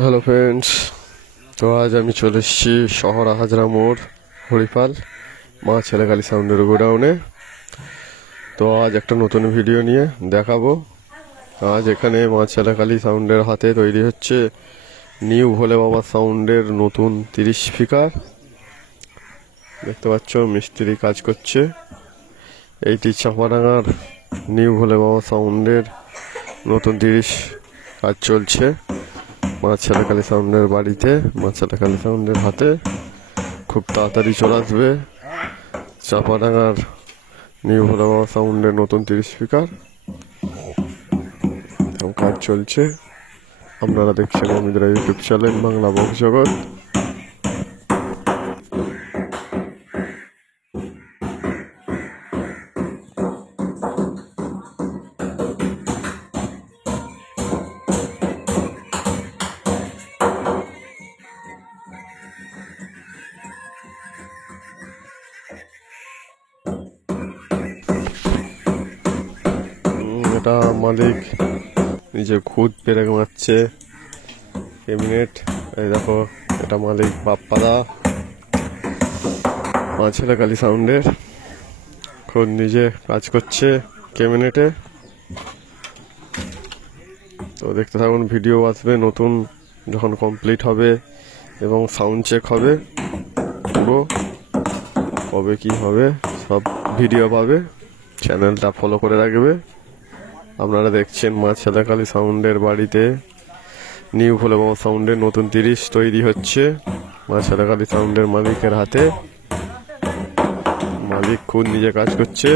Hello friends, তো আজ আমি চলে এসেছি শহর হাজরা মোড় হরিপাল মা ছেলেকালী সাউন্ডের গোডাউনে। তো আজ একটা নতুন ভিডিও নিয়ে দেখাবো। আজ এখানে মা ছেলেকালী সাউন্ডের হাতে তৈরি হচ্ছে নিউ ভোলে বাবা সাউন্ডের নতুন 30 স্পিকার। দেখতে পাচ্ছ মিস্ত্রি কাজ করছে। এইটি চাপাডাঙ্গার নিউ ভোলে বাবা সাউন্ডের নতুন 30 কাজ চলছে মা ছেলেকালী সাউন্ডের বাড়িতে, মা ছেলেকালী সাউন্ডের হাতে। খুব তাড়াতাড়ি চলে আসবে চাপাডাঙ্গার নিউ ভোলে বাবা সাউন্ডের নতুন 30 স্পিকার। কাজ চলছে। আপনারা দেখছেন অমিতরা ইউটিউব চ্যানেল বাংলা বক্স জগৎ। এটা মালিক নিজে খুদ পেরে মারছে ক্যাবিনেট। এই দেখো, এটা মালিক বাপ্পাদা মা ছেলেকালী সাউন্ডের, খুদ নিজে কাজ করছে ক্যাবিনেটে। তো দেখতে থাকুন, ভিডিও আসবে নতুন যখন কমপ্লিট হবে এবং সাউন্ড চেক হবে, পুরো কবে কি হবে সব ভিডিও পাবে। চ্যানেলটা ফলো করে রাখবে। আপনারা দেখছেন মা ছেলেকালী সাউন্ডের বাড়িতে নিউ ভোলে বাবা সাউন্ডের নতুন 30 তৈরি হচ্ছে মা ছেলেকালী সাউন্ডের মালিকের হাতে। মালিক খুব নিজে কাজ করছে।